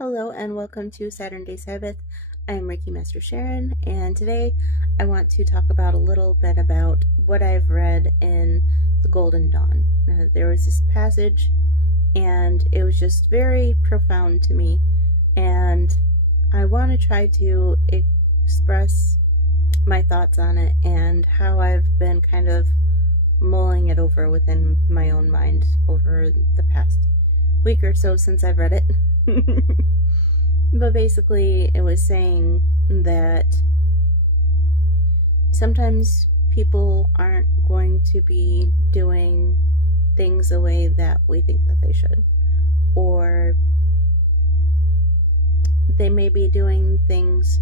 Hello and welcome to Saturn Day Sabbath. I am Reiki Master Sharon, and today I want to talk about a little bit about what I've read in the Golden Dawn. There was this passage, and it was just very profound to me, and I want to try to express my thoughts on it and how I've been kind of mulling it over within my own mind over the past week or so since I've read it. But basically, it was saying that sometimes people aren't going to be doing things the way that we think that they should, or they may be doing things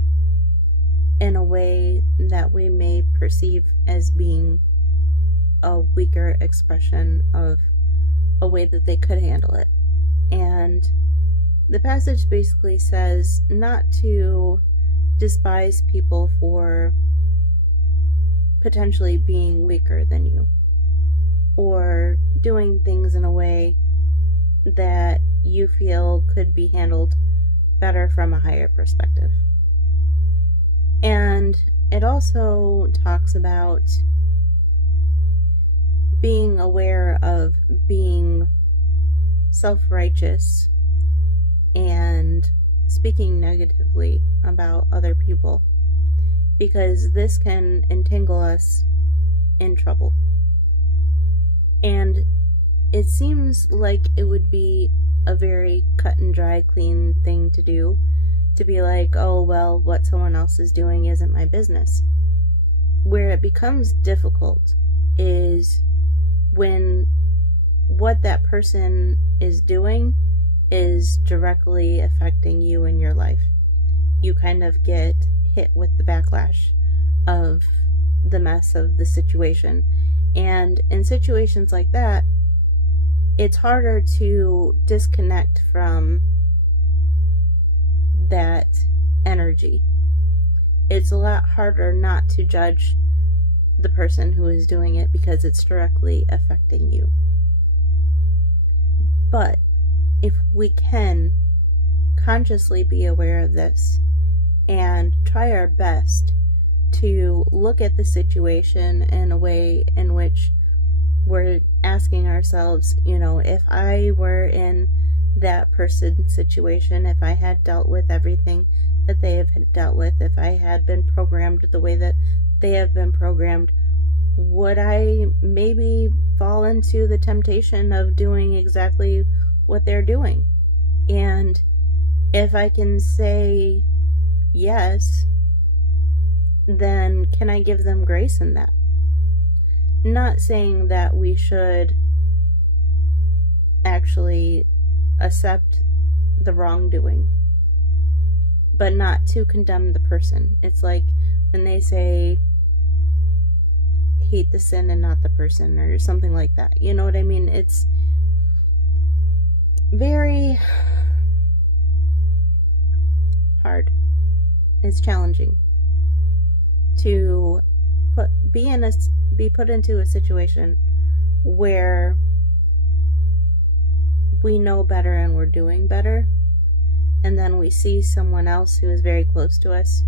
in a way that we may perceive as being a weaker expression of a way that they could handle it. And the passage basically says not to despise people for potentially being weaker than you or doing things in a way that you feel could be handled better from a higher perspective. And it also talks about being aware of being self-righteous and speaking negatively about other people, because this can entangle us in trouble. And it seems like it would be a very cut and dry, clean thing to do, to be like, oh, well, what someone else is doing isn't my business. Where it becomes difficult is when what that person is doing is directly affecting you in your life. You kind of get hit with the backlash of the mess of the situation. And in situations like that, it's harder to disconnect from that energy. It's a lot harder not to judge the person who is doing it because it's directly affecting you. But if we can consciously be aware of this and try our best to look at the situation in a way in which we're asking ourselves, if I were in that person's situation, if I had dealt with everything that they have dealt with, if I had been programmed the way that they have been programmed, would I maybe fall into the temptation of doing exactly what they're doing? And if I can say yes, then can I give them grace in that? Not saying that we should actually accept the wrongdoing, but not to condemn the person. It's like when they say hate the sin and not the person, or something like that. You know what I mean? It's very hard. It's challenging to be put into a situation where we know better and we're doing better, and then we see someone else who is very close to us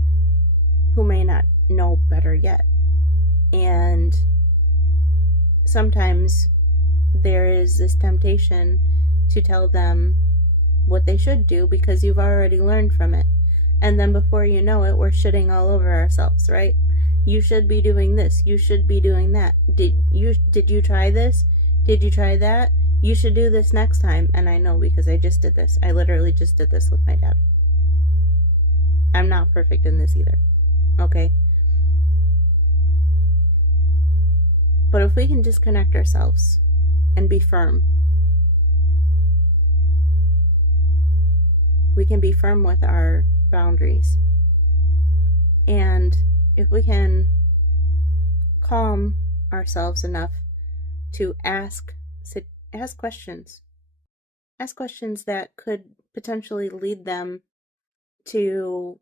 who may not know better yet. And sometimes there is this temptation to tell them what they should do because you've already learned from it. And then before you know it, we're shitting all over ourselves, right? You should be doing this. You should be doing that. Did you try this? Did you try that? You should do this next time. And I know because I just did this. I literally just did this with my dad. I'm not perfect in this either. Okay? But if we can disconnect ourselves and be firm, we can be firm with our boundaries. And if we can calm ourselves enough to ask questions that could potentially lead them to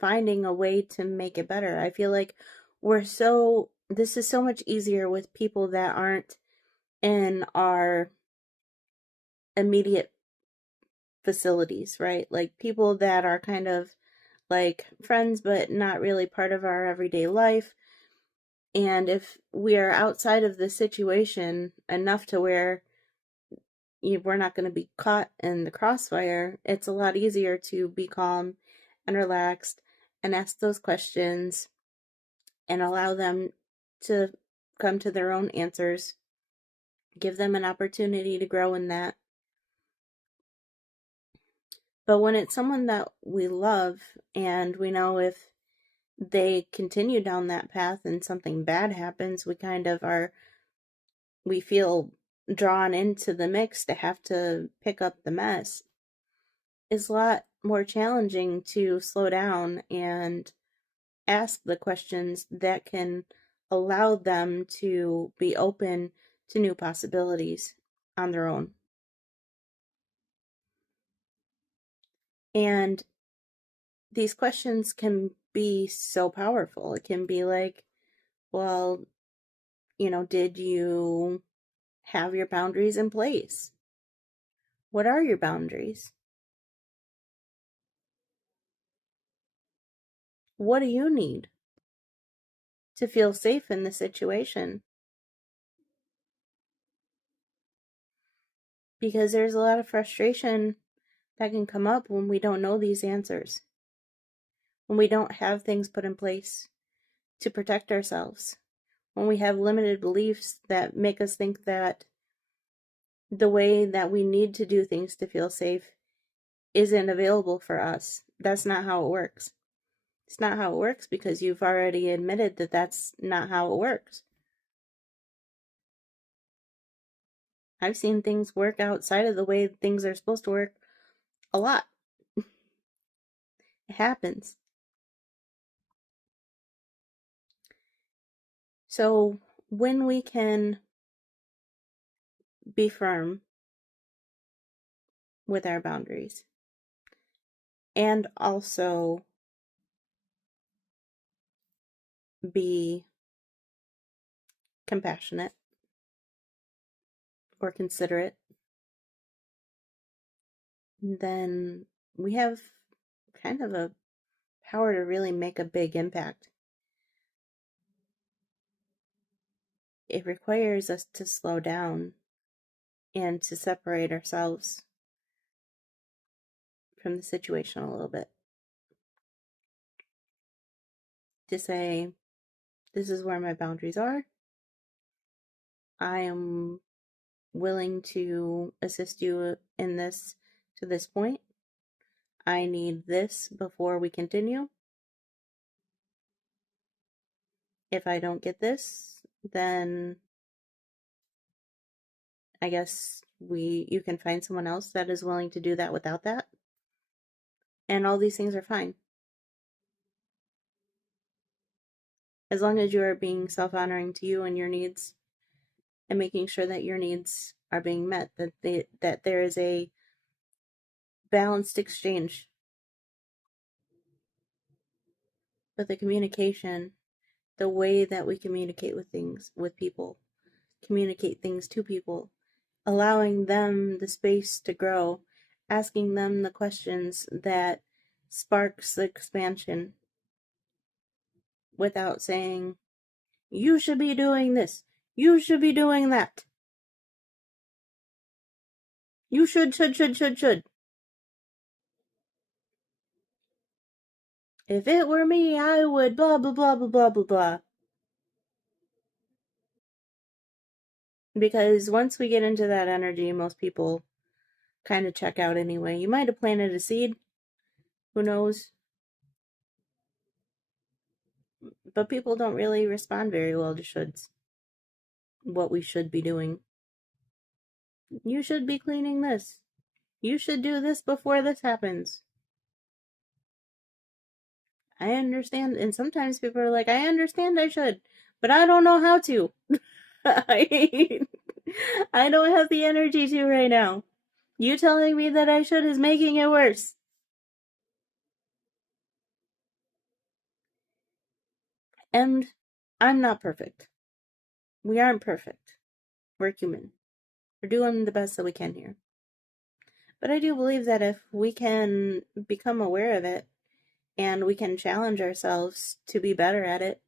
finding a way to make it better. I feel like this is so much easier with people that aren't in our immediate facilities, right? Like people that are kind of like friends but not really part of our everyday life. And if we are outside of the situation enough to where we're not going to be caught in the crossfire, it's a lot easier to be calm and relaxed and ask those questions and allow them to come to their own answers. Give them an opportunity to grow in that. But when it's someone that we love and we know if they continue down that path and something bad happens, we feel drawn into the mix to have to pick up the mess. It's a lot more challenging to slow down and ask the questions that can allow them to be open to new possibilities on their own. And these questions can be so powerful. It can be like, well, did you have your boundaries in place? What are your boundaries? What do you need to feel safe in the situation? Because there's a lot of frustration that can come up when we don't know these answers, when we don't have things put in place to protect ourselves, when we have limited beliefs that make us think that the way that we need to do things to feel safe isn't available for us. That's not how it works. It's not how it works because you've already admitted that that's not how it works. I've seen things work outside of the way things are supposed to work a lot. It happens. So when we can be firm with our boundaries and also be compassionate or considerate, then we have kind of a power to really make a big impact. It requires us to slow down and to separate ourselves from the situation a little bit. To say, this is where my boundaries are. I am willing to assist you in this to this point. I need this before we continue. If I don't get this, then I guess you can find someone else that is willing to do that without that. And all these things are fine. As long as you are being self-honoring to you and your needs and making sure that your needs are being met, that there is a balanced exchange. But the communication, the way that we communicate with people, communicate things to people, allowing them the space to grow, asking them the questions that sparks the expansion without saying, you should be doing this, you should be doing that, you should. If it were me, I would blah, blah, blah, blah, blah, blah, blah. Because once we get into that energy, most people kind of check out anyway. You might have planted a seed, who knows? But people don't really respond very well to shoulds. What we should be doing. You should be cleaning this. You should do this before this happens. I understand, and sometimes people are like, I understand I should, but I don't know how to. I don't have the energy to right now. You telling me that I should is making it worse. And I'm not perfect. We aren't perfect. We're human. We're doing the best that we can here. But I do believe that if we can become aware of it and we can challenge ourselves to be better at it,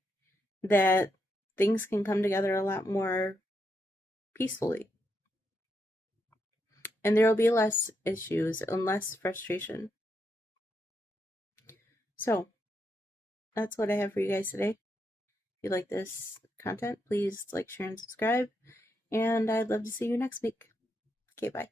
that things can come together a lot more peacefully. And there will be less issues and less frustration. So, that's what I have for you guys today. If you like this content, please like, share, and subscribe. And I'd love to see you next week. Okay, bye.